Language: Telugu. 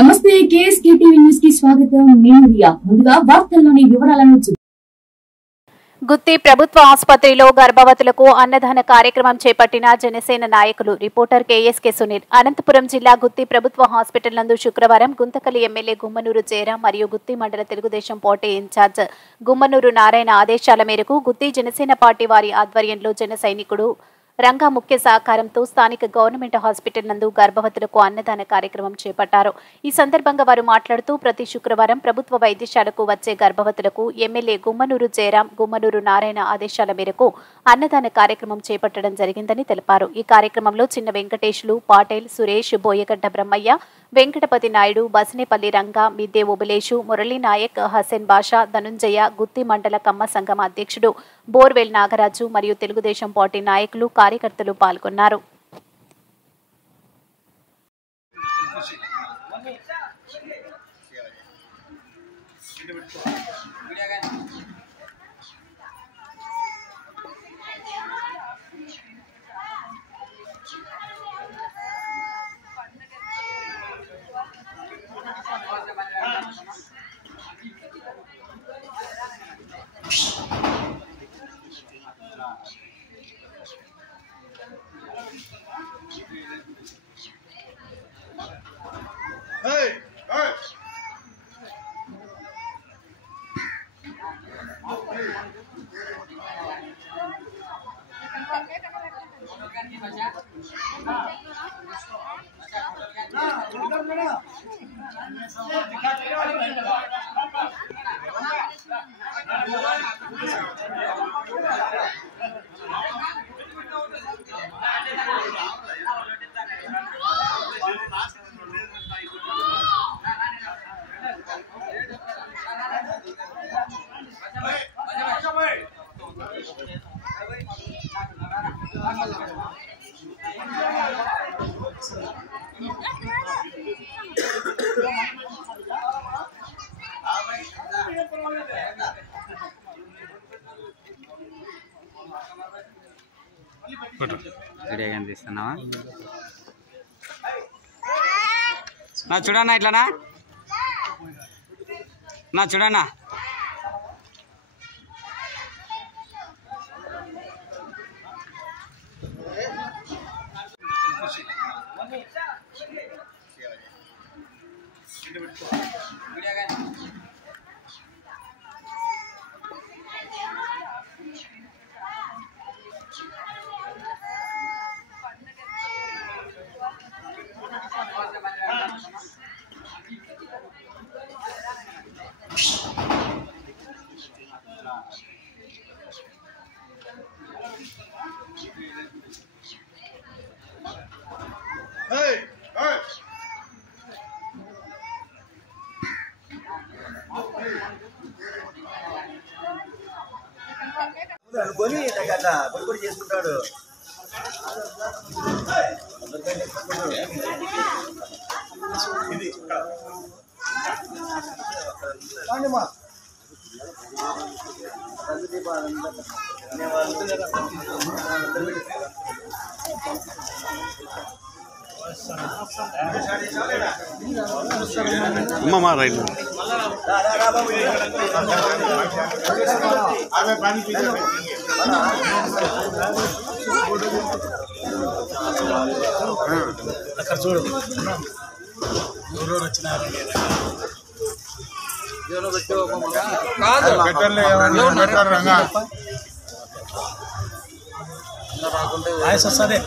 నమస్తే కేఎస్కే టీవీ న్యూస్ కి స్వాగతం. నేను రియా. ముందుగా వార్తల్లోని వివరాలను గుత్తి ప్రభుత్వ ఆసుపత్రిలో గర్భవతులకు అన్నదాన కార్యక్రమం చేపట్టిన జనసేన నాయకులు. Reporter KSK Sunil. అనంతపురం జిల్లా గుత్తి ప్రభుత్వ హాస్పిటల్ నందు శుక్రవారం గుంతకలి ఎమ్మెల్యే గుమ్మనూరు జయరాం మరియు గుత్తి మండల తెలుగుదేశం పార్టీ ఇన్ఛార్జ్ గుమ్మనూరు నారాయణ ఆదేశాల మేరకు గుత్తి జనసేన పార్టీ వారి ఆధ్వర్యంలో జన సైనికుడు రంగా ముఖ్య సహకారంతో స్థానిక గవర్నమెంట్ హాస్పిటల్ నందు గర్భవతులకు అన్నదాన కార్యక్రమం చేపట్టారు. ఈ సందర్భంగా వారు మాట్లాడుతూ ప్రతి శుక్రవారం ప్రభుత్వ వైద్యశాలకు వచ్చే గర్భవతులకు ఎమ్మెల్యే గుమ్మనూరు జయరాం, గుమ్మనూరు నారాయణ ఆదేశాల మేరకు అన్నదాన కార్యక్రమం చేపట్టడం జరిగిందని తెలిపారు. ఈ కార్యక్రమంలో చిన్న వెంకటేశ్లు, పాటేల్, సురేష్, బోయగడ్డ బ్రహ్మయ్య, వెంకటపతి నాయుడు, బసనేపల్లి రంగా, మిద్దే ఓబులేషు, మురళీ నాయక్, హసన్ బాషా, ధనుంజయ, గుత్తి మండల కమ్మ సంఘం అధ్యక్షుడు బోర్వెల్ నాగరాజు మరియు తెలుగుదేశం పార్టీ నాయకులు, కార్యకర్తలు పాల్గొన్నారు. వీడియో కనిపిస్తున్నావా? నా చూడన్నా, ఇట్లానా నా చూడన్నా. కొని పొడి చేసుకుంటాడు. అమ్మా రైలు అక్కడ చూడు ఎవరో వచ్చినారు. వాయిస్ వస్తుంది.